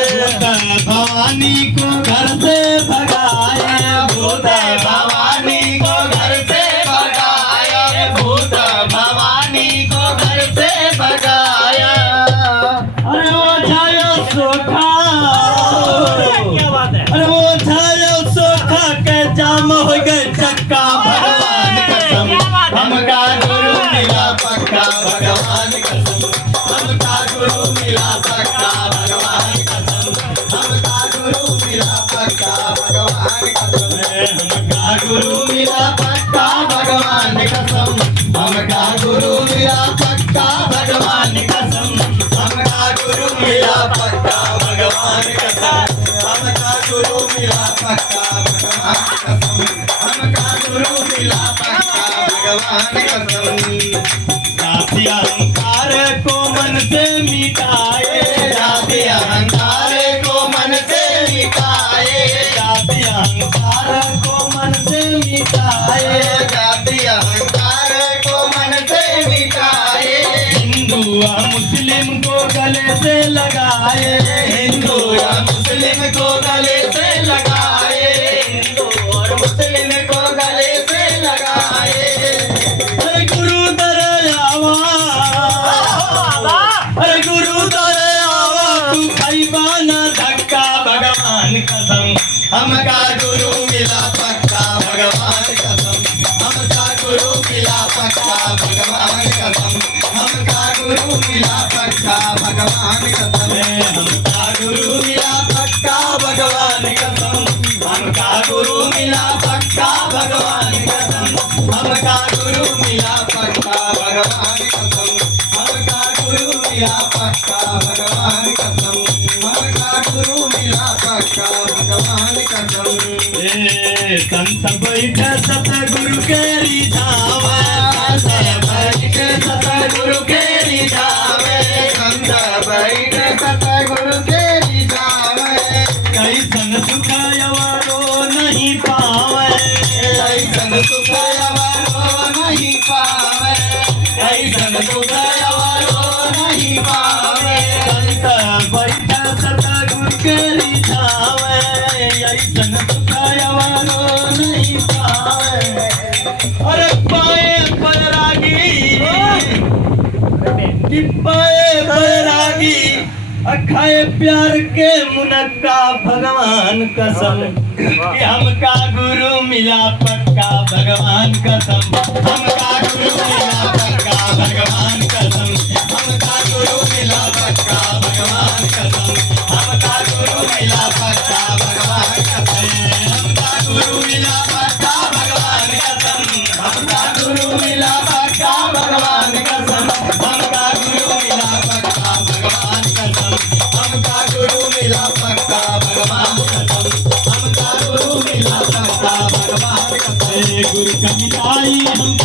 भवानी को घर से भगाए, भूत भवानी को घर से भगाए, भूत भवानी को घर से भगाया। अरे वो छायो सोखा, क्या बात है? अरे वो छायो सोखा के जाम हो गए चक्का, भगवान कसम हमका गुरु मिला पक्का, भगवान कसम हमका गुरु मिला पक्का, भगवान कसम हमका गुरु मिला पक्का, भगवान कसम हमका गुरु मिला पक्का, भगवान कसम हमका गुरु मिला पक्का, भगवान कसम हमका गुरु मिला पक्का, भगवान कसम हमका गुरु मिला पक्का, भगवान कसम हमका गुरु मिला पक्का, भगवान कसम। जाति अहंकार को मन से मिटाए, जाति अहंकार को मन से मिटाए, जाति अहंकार को मन से मिटाए, जाति अहंकार को मन से मिटाए। हिंदू और मुस्लिम को गले से लगाए, हिंदू और मुस्लिम को गले से लगाए, हिंदू और मुस्लिम को गले से लगाए। अरे गुरु दरयावा, अरे गुरु दरयावा तू खाइबा ना धक्का, भगवान कसम हमका गुरु मिला पक्का, भगवान कसम हमका गुरु मिला पक्का, भगवान कसम हमका गुरु मिला पक्का, भगवान कसम हमका गुरु मिला पक्का, भगवान कसम हमका गुरु मिला पक्का, भगवान कसम हमका गुरु मिला पक्का, भगवान कसम हमका गुरु मिला पक्का, भगवान कसम हमका गुरु मिला पक्का, भगवान कसम। संत बैठ सतगुरु के रिझावे, संत बैठ सतगुरु के रिझावे, संत बैठ सतगुरु के रिझावे। कैसन सुख यवरो नहीं पावे, कैसन सुख यवरो नहीं पावे, कैसन सुख यवरो नहीं पावे। संत बैठ सतगुरु के रिझावे, ऐसन सुख यवरो नहीं पावे। अरे पाए बैरागी, पाए बैरागी अखाए प्यार के मुनक्का, भगवान कसम कि हमका गुरु मिला पक्का, भगवान कसम हमका गुरु मिला पक्का, भगवान कसम हमका गुरु मिला पक्का, भगवान कसम हमका गुरु मिला पक्का, भगवान कसम हमका गुरु मिला पक्का, भगवान कसम हमका गुरु मिला पक्का, भगवान कसम हमका गुरु मिला पक्का, भगवान कसम हमका गुरु मिला पक्का, भगवान कसम हमका गुरु मिला पक्का, भगवान कसम। गुरु कमिलाई हम